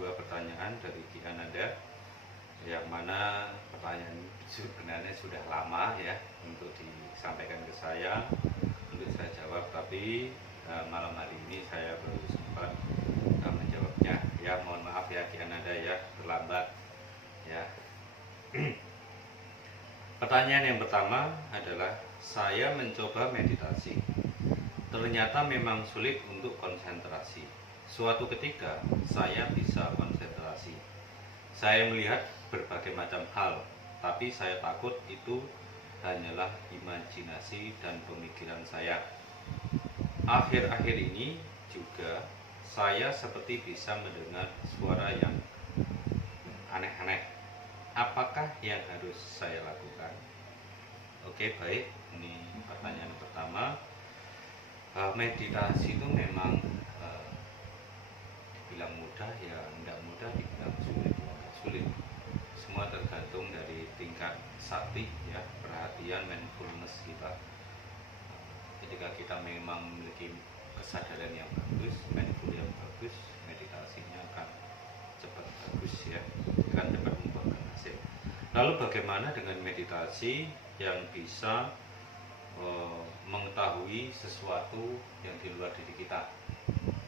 dua pertanyaan dari Ki Ananda, yang mana pertanyaan sebenarnya sudah lama ya untuk disampaikan ke saya untuk saya jawab, tapi malam hari ini saya baru sempat menjawabnya. Ya mohon maaf ya Ki Ananda ya, terlambat ya. Pertanyaan yang pertama adalah, saya mencoba meditasi, ternyata memang sulit untuk konsentrasi. Suatu ketika saya bisa konsentrasi. Saya melihat berbagai macam hal, tapi saya takut itu hanyalah imajinasi dan pemikiran saya. Akhir-akhir ini juga saya seperti bisa mendengar suara yang aneh-aneh. Apakah yang harus saya lakukan? Oke, baik. Ini pertanyaan pertama. Meditasi itu memang dibilang mudah ya tidak mudah, dibilang sulit ya tidak sulit. Semua tergantung dari tingkat sakti ya, perhatian, mindfulness kita. Ketika kita memang memiliki kesadaran yang bagus, mindful yang bagus, meditasinya akan cepat bagus ya, akan cepat membuahkan hasil. Lalu bagaimana dengan meditasi yang bisa mengetahui sesuatu yang di luar diri kita?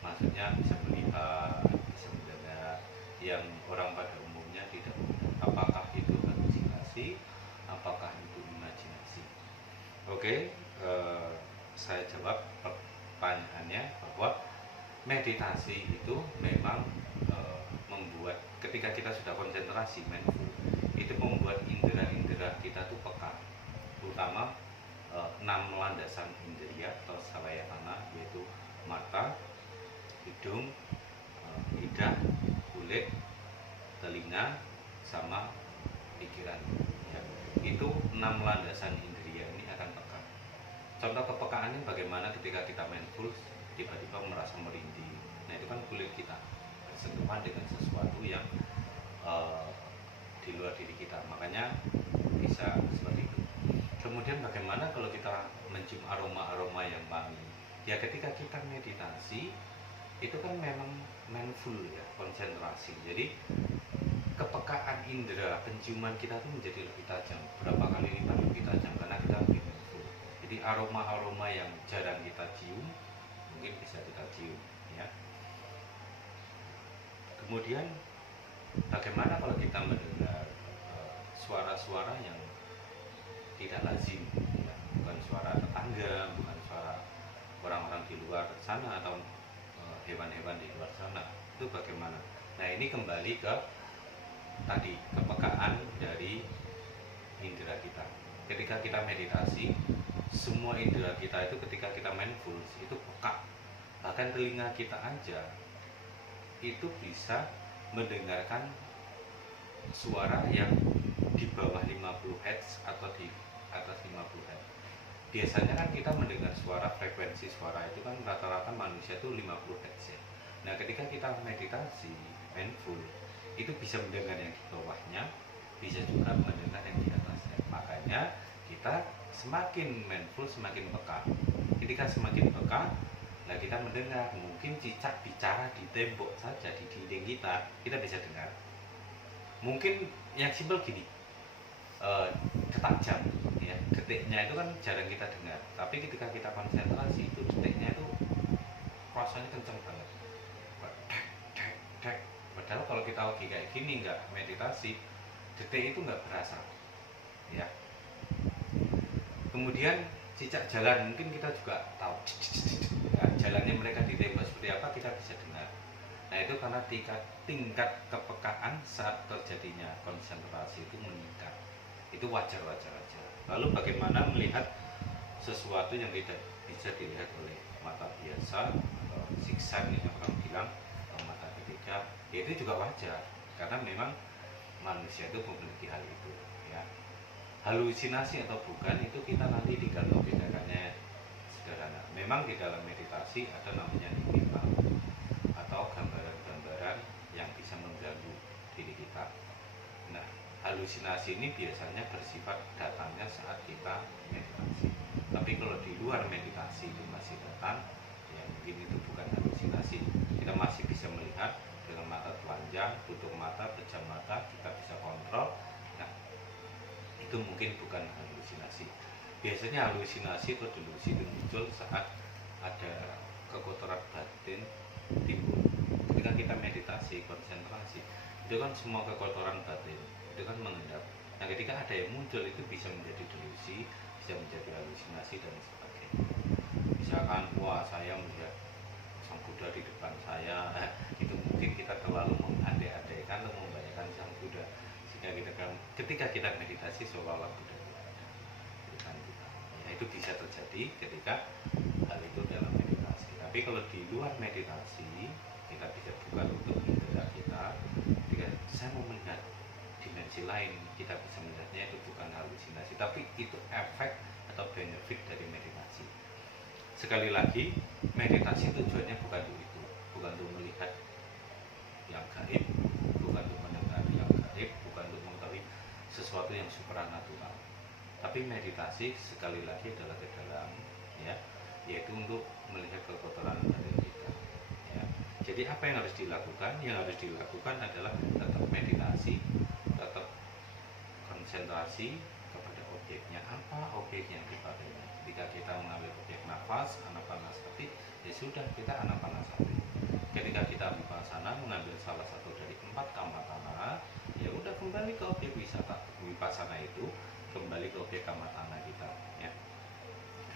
Maksudnya bisa melihat, bisa mendengar, yang orang pada umumnya tidak melihat. Apakah itu halusinasi? Apakah itu imajinasi? Oke, saya jawab pertanyaannya bahwa meditasi itu memang membuat, ketika kita sudah konsentrasi mindful, itu membuat indera-indera kita tuh peka, terutama 6 landasan indera atau salayatana, yaitu mata, hidung, lidah, kulit, telinga, sama pikiran ya. Itu 6 landasan indera ini akan peka. Contoh kepekaannya bagaimana ketika kita mindful tiba-tiba merasa merinding. Nah itu kan kulit kita bersentuhan dengan sesuatu yang di luar diri kita, makanya bisa seperti itu. Kemudian bagaimana kalau kita mencium aroma-aroma yang wangi? Ya ketika kita meditasi itu kan memang mindful ya, konsentrasi. Jadi kepekaan indera penciuman kita itu menjadi lebih tajam, berapa kali lipat lebih tajam karena kita lebih mindful. Jadi aroma-aroma yang jarang kita cium mungkin bisa kita cium ya. Kemudian bagaimana kalau kita mendengar suara-suara yang tidak lazim ya, bukan suara tetangga, bukan suara orang-orang di luar sana atau hewan-hewan di luar sana, itu bagaimana? Nah ini kembali ke tadi, kepekaan dari indera kita. Ketika kita meditasi, semua indera kita itu ketika kita mindful itu peka. Bahkan telinga kita aja itu bisa mendengarkan suara yang di bawah 50 Hz atau di atas 50 Hz. Biasanya kan kita mendengar suara, frekuensi suara itu kan rata-rata manusia itu 50 Hz ya. Nah ketika kita meditasi mindful itu bisa mendengar yang di bawahnya, bisa juga mendengar yang di atasnya. Makanya kita semakin mindful semakin peka. Ketika semakin peka, nah kita mendengar, mungkin cicak bicara di tembok saja, di dinding kita bisa dengar. Mungkin yang simpel gini, detak jam ya, detiknya itu kan jarang kita dengar, tapi ketika kita konsentrasi itu detiknya itu rasanya kenceng banget, dek, dek, dek. Padahal kalau kita lagi kayak gini nggak meditasi, detik itu nggak berasa ya. Kemudian cicak jalan mungkin kita juga tahu ya, jalannya mereka di tembok seperti apa kita bisa dengar. Nah itu karena tingkat kepekaan saat terjadinya konsentrasi itu meningkat. Itu wajar-wajar aja. Lalu bagaimana melihat sesuatu yang tidak bisa dilihat oleh mata biasa, siksan yang orang bilang mata ketiga, ya itu juga wajar karena memang manusia itu memiliki hal itu ya. Halusinasi atau bukan itu kita nanti tinggal membedakannya sederhana. Memang di dalam meditasi ada namanya nirvana atau gambaran-gambaran yang bisa mengganggu diri kita. Nah, halusinasi ini biasanya bersifat datangnya saat kita meditasi. Tapi kalau di luar meditasi itu masih datang, ya mungkin itu bukan halusinasi. Kita masih bisa melihat dengan mata telanjang, kita bisa kontrol. Nah, itu mungkin bukan halusinasi. Biasanya halusinasi atau delusi itu muncul saat ada kekotoran batin timbul. Ketika kita meditasi, konsentrasi, itu kan semua kekotoran batin itu kan mengendap. Nah, ketika ada yang muncul itu bisa menjadi delusi, bisa menjadi halusinasi dan sebagainya. Misalkan, wah saya melihat sang Buddha di depan saya, itu mungkin kita terlalu mengandai-andaikan atau membayangkan sang Buddha, sehingga ketika kita meditasi seolah-olah Buddha itu ada di depan kita. Ya, itu bisa terjadi ketika hal itu dalam meditasi. Tapi kalau di luar meditasi, kita bisa buka untuk indera kita. Ketika saya mau melihat dimensi lain, kita bisa melihatnya, itu bukan halusinasi, tapi itu efek atau benefit dari meditasi. Sekali lagi, meditasi tujuannya bukan untuk itu, bukan untuk melihat yang gaib, bukan untuk mendengar yang gaib, bukan untuk mengetahui sesuatu yang supranatural. Tapi meditasi sekali lagi adalah ke dalam, ya, yaitu untuk melihat kekotoran dari kita. Ya. Jadi apa yang harus dilakukan? Yang harus dilakukan adalah tetap meditasi, tetap konsentrasi kepada objeknya. Apa objek yang dipakainya? Ketika kita mengambil objek nafas, anapanasati, ya sudah, kita anapanasati. Ketika kita vipassana, mengambil salah satu dari 4 kamatana, ya udah, kembali ke objek wisata vipassana itu, kembali ke objek kamatana kita. Ya.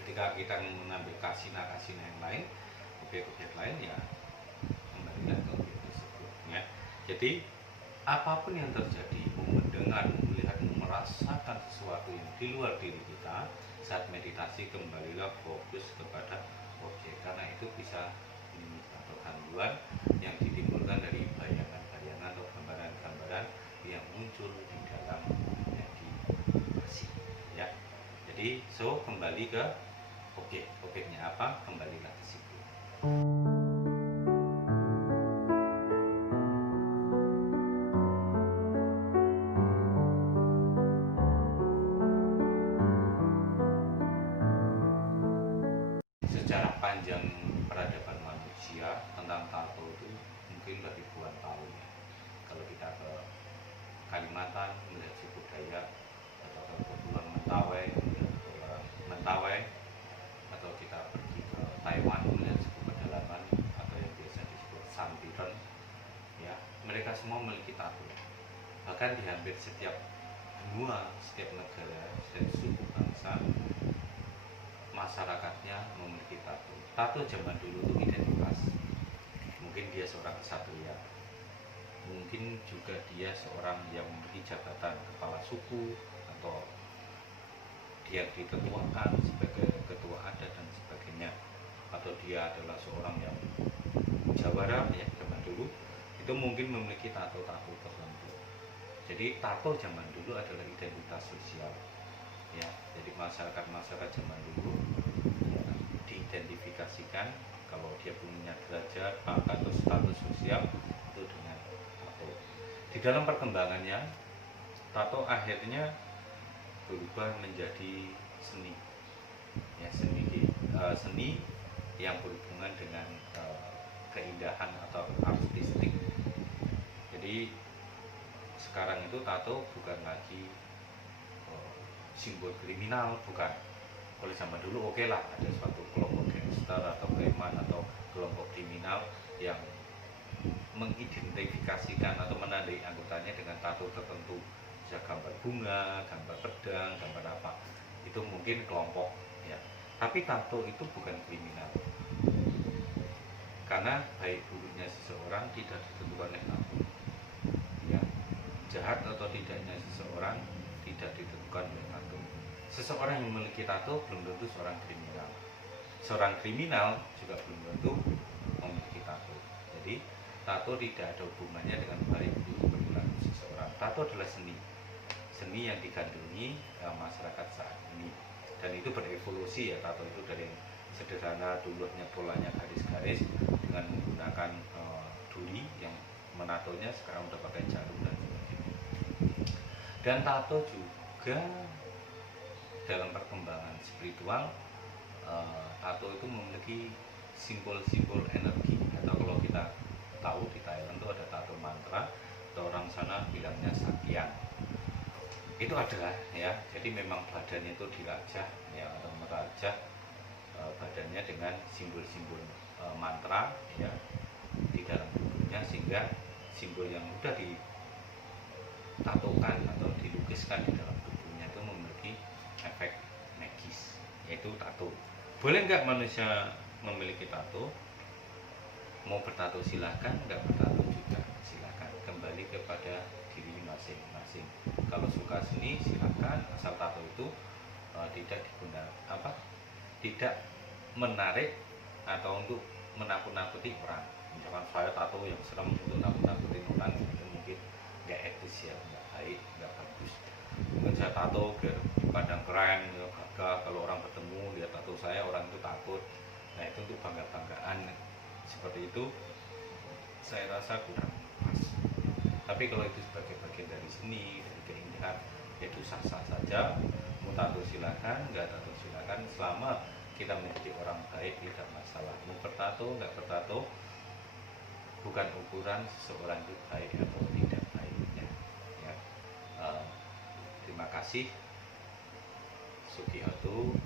Ketika kita mengambil kasina yang lain, objek-objek lain, ya kembalilah ke objek tersebut. Ya. Jadi apapun yang terjadi, mendengar, melihat, merasakan sesuatu yang di luar diri kita, saat meditasi kembalilah fokus kepada objek, karena itu bisa atau gangguan yang ditimbulkan dari bayangan-bayangan atau gambaran-gambaran yang muncul di dalam meditasi. Ya, jadi kembali ke objeknya apa, kembalilah ke situ. Secara panjang peradaban manusia tentang tato itu mungkin ribuan tahun ya. Kalau kita ke Kalimantan melihat suku Dayak, atau ke Kepulauan Mentawai melihat Kepulauan Mentawai, atau kita pergi ke Taiwan melihat suku pedalaman atau yang biasa disebut Santiren, ya, mereka semua memiliki tato. Bahkan di hampir setiap benua, setiap negara, setiap suku bangsa, masyarakatnya memiliki tato. Tato zaman dulu itu identitas. Mungkin dia seorang ksatria, mungkin juga dia seorang yang memiliki jabatan kepala suku, atau dia diketuakan sebagai ketua adat dan sebagainya, atau dia adalah seorang yang jawara ya zaman dulu, itu mungkin memiliki tato-tato tertentu. Jadi tato zaman dulu adalah identitas sosial. Ya, jadi masyarakat zaman dulu ya, diidentifikasikan kalau dia punya derajat, pangkat atau status sosial itu dengan tato. Di dalam perkembangannya, tato akhirnya berubah menjadi seni. Ya, seni yang berhubungan dengan keindahan atau artistik. Jadi sekarang itu tato bukan lagi simbol kriminal, bukan. Kalau zaman dulu oke lah, ada suatu kelompok gangster atau preman atau kelompok kriminal yang mengidentifikasikan atau menandai anggotanya dengan tato tertentu, bisa gambar bunga, gambar pedang, gambar apa, itu mungkin kelompok ya. Tapi tato itu bukan kriminal, karena baik buruknya seseorang tidak ditentukan oleh tato ya. Jahat atau tidaknya seseorang tidak ditentukan oleh tato. Seseorang yang memiliki tato belum tentu seorang kriminal. Seorang kriminal juga belum tentu memiliki tato. Jadi tato tidak ada hubungannya dengan baik buruk perilaku seseorang. Tato adalah seni yang digandrungi masyarakat saat ini, dan itu berevolusi ya. Tato itu dari sederhana dulunya polanya garis-garis dengan menggunakan duri yang menatonya, sekarang udah pakai jarum dan sebagainya. Dan tato juga dalam perkembangan spiritual, tato itu memiliki simbol-simbol energi, atau kalau kita tahu di Thailand itu ada tato mantra, orang sana bilangnya sakian. Itu adalah ya, jadi memang badannya itu dirajah ya, atau merajah badannya dengan simbol-simbol mantra ya di dalam tubuhnya, sehingga simbol yang mudah ditatokan atau dilukiskan di dalam tubuhnya itu memiliki efek magis, yaitu tato. Boleh nggak manusia memiliki tato? Mau bertato silahkan, nggak bertato juga silahkan, kembali kepada diri masing-masing. Kalau suka seni silahkan, asal tato itu tidak digunakan tidak menarik atau untuk menakut-nakuti orang. Misalkan saya tato yang serem untuk nakut-nakutin orang, itu mungkin nggak etis ya, nggak baik, nggak bagus. Mungkin saya tato biar dipandang keren ya, gagah, kalau orang ketemu lihat tato saya orang itu takut. Nah itu untuk bangga-banggaan seperti itu saya rasa kurang pas. Tapi kalau itu sebagai bagian dari seni, dari keindahan, itu sah-sah saja. Mau tato silakan, nggak tato silakan, selama kita menjadi orang baik tidak masalah. Mau bertato nggak bertato bukan ukuran seseorang itu baik atau tidak baiknya ya. Terima kasih. Sugiharto.